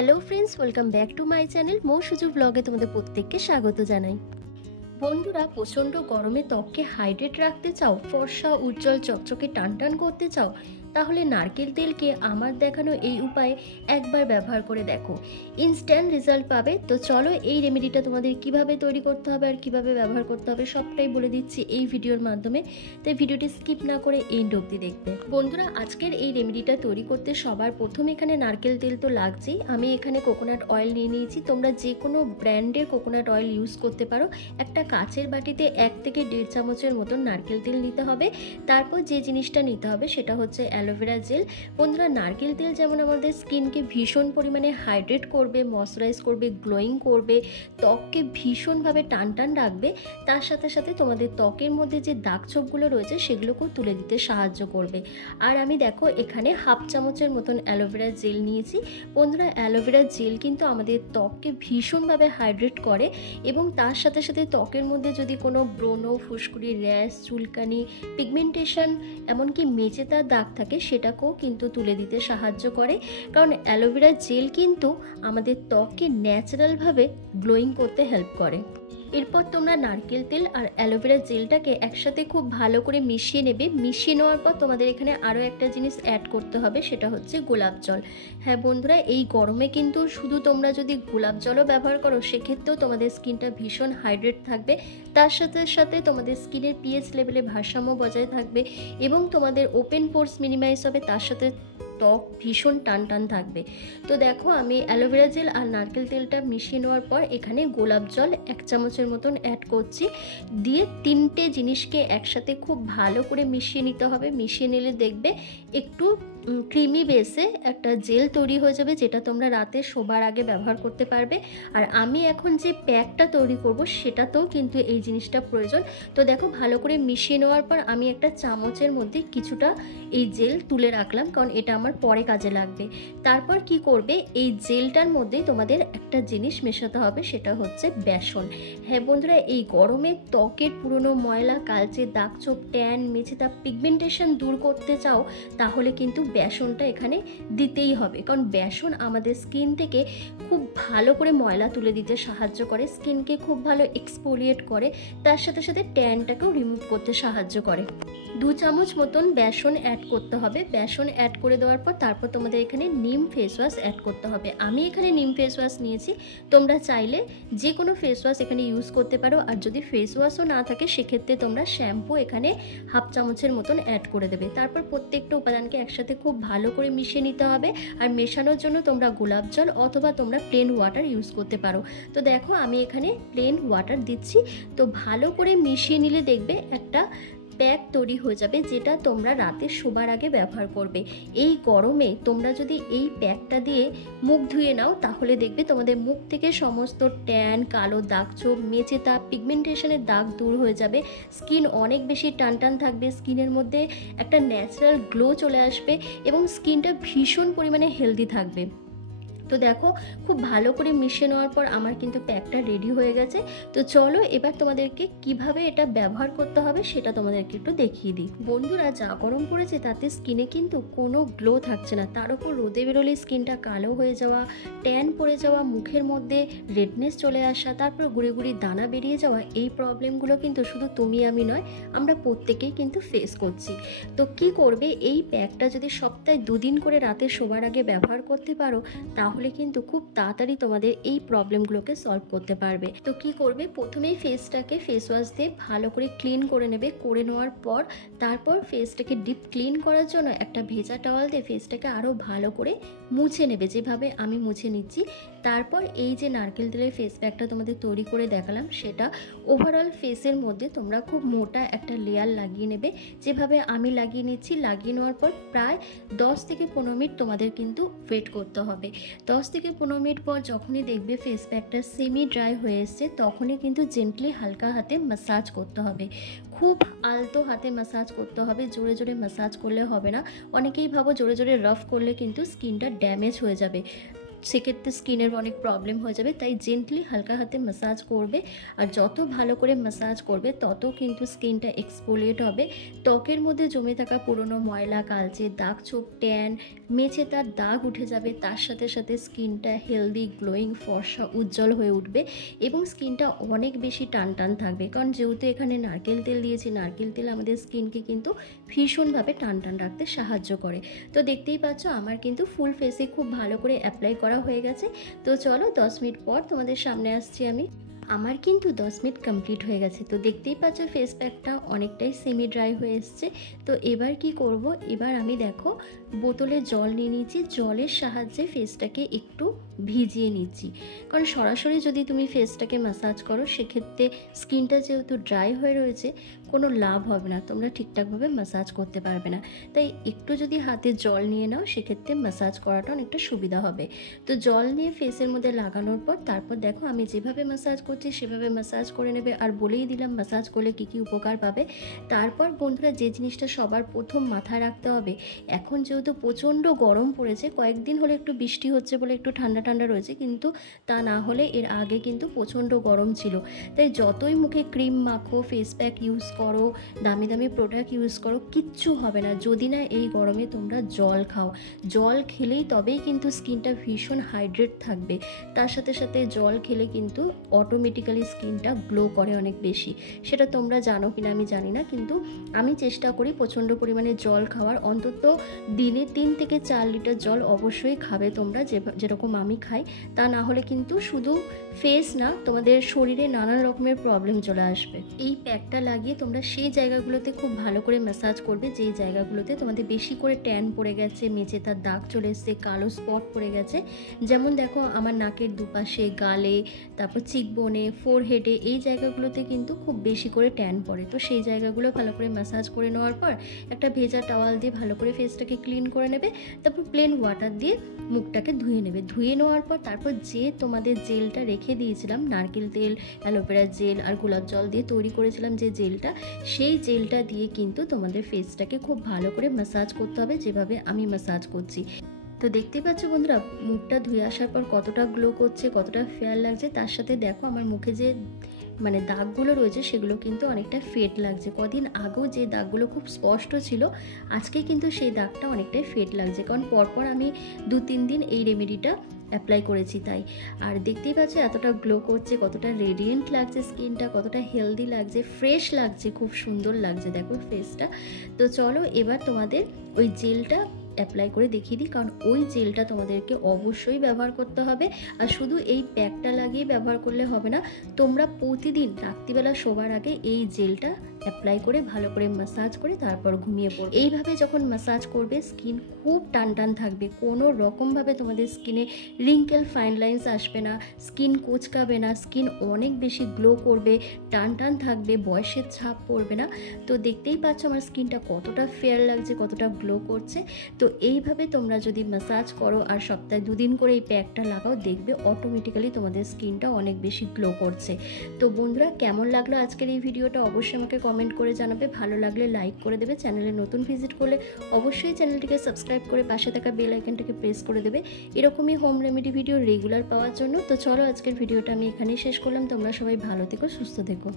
Hello friends, welcome back to my channel মো সুজু ব্লগে তোমাদের প্রত্যেককে স্বাগত জানাই। বন্ধুরা, প্রচণ্ড গরমে ত্বককে হাইড্রেট রাখতে চাও, ফর্সা উজ্জ্বল চকচকে টানটান করতে চাও, তাহলে নারকেল তেলকে আমার দেখানো এই উপায়ে একবার ব্যবহার করে দেখো, ইনস্ট্যান্ট রেজাল্ট পাবে। তো চলো এই রেমেডিটা তোমাদের কিভাবে তৈরি করতে হবে আর কিভাবে ব্যবহার করতে হবে সবটাই বলে দিচ্ছি এই ভিডিওর মাধ্যমে। তাই ভিডিওটি স্কিপ না করে এন্ড অবধি দেখবে। বন্ধুরা, আজকের এই রেমেডিটা তৈরি করতে সবার প্রথমে এখানে নারকেল তেল তো লাগছেই। আমি এখানে কোকোনাট অয়েল নিয়ে নিয়েছি, তোমরা যে কোনো ব্র্যান্ডের কোকোনাট অয়েল ইউজ করতে পারো। একটা কাচের বাটিতে 1 থেকে 1.5 চামচের মতন নারকেল তেল নিতে হবে। তারপর যে জিনিসটা নিতে হবে সেটা হচ্ছে অ্যালোভেরা জেল। বন্ধুরা, নারকেল তেল যেমন আমাদের স্কিনকে ভীষণ পরিমাণে হাইড্রেট করবে, ময়শ্চারাইজ করবে, গ্লোয়িং করবে, ত্বককে ভীষণভাবে টান টান রাখবে, তার সাথে সাথে তোমাদের ত্বকের মধ্যে যে দাগ ছোপগুলো রয়েছে সেগুলোকেও তুলে দিতে সাহায্য করবে। আর আমি দেখো এখানে 1/2 চামচের মতন অ্যালোভেরা জেল নিয়েছি। বন্ধুরা, অ্যালোভেরা জেল কিন্তু আমাদের ত্বককে ভীষণভাবে হাইড্রেট করে এবং তার সাথে সাথে ত্বকের মধ্যে যদি কোনো ব্রণ, ফুসকুড়ি, র্যাশ, চুলকানি, পিগমেন্টেশন, এমনকি মেচেদার দাগ থাকে সেটাকেও কিন্তু তুলে দিতে সাহায্য করে। কারণ অ্যালোভেরা জেল কিন্তু আমাদের ত্বককে ন্যাচারালভাবে গ্লোয়িং করতে হেল্প করে। এরপর তোমরা নারকেল তেল আর অ্যালোভেরা জেলটাকে একসাথে খুব ভালো করে মিশিয়ে নেবে। মিশিয়ে নেওয়ার পর তোমাদের এখানে আরও একটা জিনিস অ্যাড করতে হবে, সেটা হচ্ছে গোলাপ জল। হ্যাঁ বন্ধুরা, এই গরমে কিন্তু শুধু তোমরা যদি গোলাপ জলও ব্যবহার করো সেক্ষেত্রেও তোমাদের স্কিনটা ভীষণ হাইড্রেট থাকবে। তার সাথে সাথে তোমাদের স্কিনের পিএইচ লেভেলে ভারসাম্য বজায় থাকবে এবং তোমাদের ওপেন পোরস মিনিমাইজ হবে, তার সাথে ত্বক ভীষণ টান টান থাকবে। তো দেখো আমি অ্যালোভেরা জেল আর নারকেল তেলটা মিশিয়ে নেওয়ার পর এখানে গোলাপ জল 1 চামচের মতন অ্যাড করছি। দিয়ে 3টে জিনিসকে একসাথে খুব ভালো করে মিশিয়ে নিতে হবে। মিশিয়ে নিলে দেখবে একটু ক্রিমি বেসে একটা জেল তৈরি হয়ে যাবে, যেটা তোমরা রাতে শোবার আগে ব্যবহার করতে পারবে। আর আমি এখন যে প্যাকটা তৈরি করব সেটাতেও কিন্তু এই জিনিসটা প্রয়োজন। তো দেখো ভালো করে মিশিয়ে নেওয়ার পর আমি একটা চামচের মধ্যে কিছুটা এই জেল তুলে রাখলাম, কারণ এটা আমার পরে কাজে লাগবে। তারপর কি করবে, এই জেলটার মধ্যে তোমাদের একটা জিনিস মেশাতে হবে, সেটা হচ্ছে বেসন। হ্যাঁ বন্ধুরা, এই গরমে ত্বকের পুরনো ময়লা, কালচে, দাগ ছোপ, ট্যান, মেচেদাগ, পিগমেন্টেশন দূর করতে চাও তাহলে কিন্তু বেসনটা এখানে দিতেই হবে। কারণ বেসন আমাদের স্কিন থেকে খুব ভালো করে ময়লা তুলে দিতে সাহায্য করে, স্কিনকে খুব ভালো এক্সফোলিয়েট করে, তার সাথে সাথে ট্যানটাকেও রিমুভ করতে সাহায্য করে। 2 চামচ মতন বেসন অ্যাড করতে হবে। বেসন অ্যাড করে দেওয়ার পর তারপর তোমাদের এখানে নিম ফেস ওয়াশ অ্যাড করতে হবে। আমি এখানে নিম ফেস ওয়াশ নিয়েছি, তোমরা চাইলে যে কোনো ফেস ওয়াশ এখানে ইউজ করতে পারো। আর যদি ফেস ওয়াশও না থাকে সেক্ষেত্রে তোমরা শ্যাম্পু এখানে 1/2 চামচের মতন অ্যাড করে দেবে। তারপর প্রত্যেকটা উপাদানকে একসাথে খুব ভালো করে মিশিয়ে নিতে হবে। আর মেশানোর জন্য তোমরা গোলাপ জল অথবা তোমরা প্লেন ওয়াটার ইউজ করতে পারো। তো দেখো আমি এখানে প্লেন ওয়াটার দিচ্ছি। তো ভালো করে মিশিয়ে নিলে দেখবে একটা প্যাক তৈরি হয়ে যাবে, যেটা তোমরা রাতে শোবার আগে ব্যবহার করবে। এই গরমে তোমরা যদি এই প্যাকটা দিয়ে মুখ ধুয়ে নাও তাহলে দেখবে তোমাদের মুখ থেকে সমস্ত ট্যান, কালো দাগ ছোপ, মেচেদাগ, পিগমেন্টেশনের দাগ দূর হয়ে যাবে। স্কিন অনেক বেশি টান টান থাকবে, স্কিনের মধ্যে একটা ন্যাচারাল গ্লো চলে আসবে এবং স্কিনটা ভীষণ পরিমাণে হেলদি থাকবে। তো দেখো খুব ভালো করে মিশিয়ে নেওয়ার পর আমার কিন্তু প্যাকটা রেডি হয়ে গেছে। তো চলো এবার তোমাদেরকে কিভাবে এটা ব্যবহার করতে হবে সেটা তোমাদেরকে একটু দেখিয়ে দিই। বন্ধুরা, যা গরম পড়েছে তাতে স্কিনে কিন্তু কোনো গ্লো থাকছে না, তার উপর রোদে বেরোলে স্কিনটা কালো হয়ে যাওয়া, ট্যান পড়ে যাওয়া, মুখের মধ্যে রেডনেস চলে আসা, তারপর গুঁড়ি গুঁড়ি দানা বেরিয়ে যাওয়া, এই প্রবলেমগুলো কিন্তু শুধু তুমি আমি নয়, আমরা প্রত্যেকেই কিন্তু ফেস করছি। তো কি করবে, এই প্যাকটা যদি সপ্তাহে 2 দিন করে রাতে শোবার আগে ব্যবহার করতে পারো তাহলে কিন্তু খুব তাড়াতাড়ি তোমাদের এই প্রবলেমগুলোকে সলভ করতে পারবে। তো কি করবে, প্রথমেই ফেসটাকে ফেস ওয়াশ দিয়ে ভালো করে ক্লিন করে নেবে। করে নেওয়ার পর তারপর ফেসটাকে ডিপ ক্লিন করার জন্য একটা ভেজা টাওয়াল দিয়ে ফেসটাকে আরও ভালো করে মুছে নেবে, যেভাবে আমি মুছে নিচ্ছি। তারপর এই যে নারকেল তেলের ফেস প্যাকটা তোমাদের তৈরি করে দেখালাম সেটা ওভারঅল ফেসের মধ্যে তোমরা খুব মোটা একটা লেয়ার লাগিয়ে নেবে, যেভাবে আমি লাগিয়ে নিচ্ছি। লাগিয়ে নেওয়ার পর প্রায় 10 থেকে 15 মিনিট তোমাদের কিন্তু ওয়েট করতে হবে। 10 থেকে 15 মিনিট পর যখনই দেখবে ফেস প্যাকটা সেমি ড্রাই হয়ে এসছে তখনই কিন্তু জেন্টলি হালকা হাতে ম্যাসাজ করতে হবে। খুব আলতো হাতে ম্যাসাজ করতে হবে, জোরে জোরে ম্যাসাজ করলে হবে না। অনেকেই ভাবো জোরে জোরে রাফ করলে কিন্তু স্কিনটা ড্যামেজ হয়ে যাবে। সেক্ষেত্রে স্কিনের অনেক প্রবলেম হয়ে যাবে। তাই জেন্টলি হালকা হাতে ম্যাসাজ করবে, আর যত ভালো করে ম্যাসাজ করবে তত কিন্তু স্কিনটা এক্সফোলিয়েট হবে। ত্বকের মধ্যে জমে থাকা পুরনো ময়লা, কালচে, দাগ ছোপ, ট্যান, মেচে তার দাগ উঠে যাবে। তার সাথে সাথে স্কিনটা হেলদি, গ্লোয়িং, ফর্সা, উজ্জ্বল হয়ে উঠবে এবং স্কিনটা অনেক বেশি টান টান থাকবে। কারণ যেহেতু এখানে নারকেল তেল দিয়েছি, নারকেল তেল আমাদের স্কিনকে কিন্তু ভীষণভাবে টান টান রাখতে সাহায্য করে। তো দেখতেই পাচ্ছ আমার কিন্তু ফুল ফেসে খুব ভালো করে অ্যাপ্লাই করা হয়ে গেছে। তো চলো 10 মিনিট পর তোমাদের সামনে আসছি আমি। আমার কিন্তু 10 মিনিট কমপ্লিট হয়ে গেছে। তো দেখতেই পাচ্ছ ফেস প্যাকটা অনেকটাই সেমি ড্রাই হয়ে এসছে। তো এবার কি করব, এবার আমি দেখো বোতলে জল নিয়ে নিয়েছি, জলের সাহায্যে ফেসটাকে একটু ভিজিয়ে নিচ্ছি। কারণ সরাসরি যদি তুমি ফেসটাকে ম্যাসাজ করো সেক্ষেত্রে স্কিনটা যেহেতু ড্রাই হয়ে রয়েছে কোনো লাভ হবে না, তোমরা ঠিকঠাকভাবে ম্যাসাজ করতে পারবে না। তাই একটু যদি হাতে জল নিয়ে নাও সেক্ষেত্রে ম্যাসাজ করাটা অনেকটা সুবিধা হবে। তো জল নিয়ে ফেসের মধ্যে লাগানোর পর তারপর দেখো আমি যেভাবে ম্যাসাজ করছি সেভাবে ম্যাসাজ করে নেবে। আর বলেই দিলাম ম্যাসাজ করলে কী কী উপকার পাবে। তারপর বন্ধুরা যে জিনিসটা সবার প্রথম মাথায় রাখতে হবে, এখন যেহেতু প্রচণ্ড গরম পড়েছে, কয়েকদিন হলে একটু বৃষ্টি হচ্ছে বলে একটু ঠান্ডা ঠান্ডা রয়েছে, কিন্তু তা না হলে এর আগে কিন্তু প্রচণ্ড গরম ছিল। তাই যতই মুখে ক্রিম মাখো, ফেস প্যাক ইউজ করো, দামি দামি প্রোডাক্ট ইউজ করো, কিচ্ছু হবে না যদি না এই গরমে তোমরা জল খাও। জল খেলেই তবেই কিন্তু স্কিনটা ভীষণ হাইড্রেট থাকবে। তার সাথে সাথে জল খেলে কিন্তু অটোমেটিক্যালি স্কিনটা গ্লো করে অনেক বেশি। সেটা তোমরা জানো কিনা আমি জানি না, কিন্তু আমি চেষ্টা করি প্রচণ্ড পরিমাণে জল খাওয়ার। অন্তত দিনে 3 থেকে 4 লিটার জল অবশ্যই খাবে তোমরা, যেরকম আমি খাই। তা না হলে কিন্তু শুধু ফেস না, তোমাদের শরীরে নানান রকমের প্রবলেম চলে আসবে। এই প্যাকটা লাগিয়ে তোমরা সেই জায়গাগুলোতে খুব ভালো করে ম্যাসাজ করবে যেই জায়গাগুলোতে তোমাদের বেশি করে ট্যান পড়ে গেছে, মেচে তার দাগ চলে এসছে, কালো স্পট পড়ে গেছে। যেমন দেখো আমার নাকের দুপাশে, গালে, তারপর চিকবোনে, ফোরহেডে, এই জায়গাগুলোতে কিন্তু খুব বেশি করে ট্যান পড়ে। তো সেই জায়গাগুলো ভালো করে ম্যাসাজ করে নেওয়ার পর একটা ভেজা টাওয়াল দিয়ে ভালো করে ফেসটাকে ক্লিন করে নেবে। তারপর প্লেন ওয়াটার দিয়ে মুখটাকে ধুয়ে নেবে। ধুয়ে নেওয়ার পর তারপর যে তোমাদের জেলটা রেখে দিয়েছিলাম, নারকেল তেল, অ্যালোভেরা জেল আর গোলাপ জল দিয়ে তৈরি করেছিলাম যে জেলটা, সেই জেলটা দিয়ে কিন্তু তোমাদের ফেসটাকে খুব ভালো করে ম্যাসাজ করতে হবে, যেভাবে আমি ম্যাসাজ করছি। তো দেখতেই পাচ্ছ বন্ধুরা মুখটা ধুয়ে আসার পর কতটা গ্লো করছে, কতটা ফেয়ার লাগছে। তার সাথে দেখো আমার মুখে যে দাগগুলো রয়েছে সেগুলো কিন্তু অনেকটা ফেড লাগছে। কদিন আগেও যে দাগগুলো খুব স্পষ্ট ছিল, আজকে কিন্তু সেই দাগটা অনেকটাই ফেড লাগছে, কারণ পরপর আমি 2-3 দিন এই রেমেডিটা অ্যাপ্লাই করেছি তাই। আর দেখতেই পাচ্ছ এতটা গ্লো করছে, কতটা রেডিয়েন্ট লাগছে স্কিনটা, কতটা হেলদি লাগছে, ফ্রেশ লাগছে, খুব সুন্দর লাগছে দেখো ফেসটা। তো চলো এবার তোমাদের ওই জেলটা অ্যাপ্লাই করে দেখিয়ে দিই, কারণ ওই জেলটা তোমাদেরকে অবশ্যই ব্যবহার করতে হবে। আর শুধু এই প্যাকটা লাগিয়ে ব্যবহার করলে হবে না, তোমরা প্রতিদিন রাত্রিবেলা শোবার আগে এই জেলটা অ্যাপ্লাই করে ভালো করে ম্যাসাজ করে তারপর ঘুমিয়ে পড়বে। এইভাবে যখন ম্যাসাজ করবে স্কিন খুব টান টান থাকবে, কোনো রকমভাবে তোমাদের স্কিনে রিঙ্কেল, ফাইন লাইন্স আসবে না, স্কিন কোঁচকাবে না, স্কিন অনেক বেশি গ্লো করবে, টান টান থাকবে, বয়সের ছাপ পড়বে না। তো দেখতেই পাচ্ছ আমার স্কিনটা কতটা ফেয়ার লাগছে, কতটা গ্লো করছে। তো এইভাবে তোমরা যদি ম্যাসাজ করো আর সপ্তাহে 2 দিন করে এই প্যাকটা লাগাও, দেখবে অটোমেটিক্যালি তোমাদের স্কিনটা অনেক বেশি গ্লো করছে। তো বন্ধুরা কেমন লাগলো আজকের এই ভিডিওটা অবশ্যই আমাকে কমেন্ট করে জানাবে। ভালো লাগলে লাইক করে দেবে, চ্যানেলে নতুন ভিজিট করলে অবশ্যই চ্যানেলটিকে সাবস্ক্রাইব করে পাশে থাকা বেল আইকনটাকে প্রেস করে দেবে এরকমই হোম রেমেডি ভিডিও রেগুলার পাওয়ার জন্য। তো চলো আজকের ভিডিওটা আমি এখানেই শেষ করলাম। তোমরা সবাই ভালো থেকো, সুস্থ থেকো।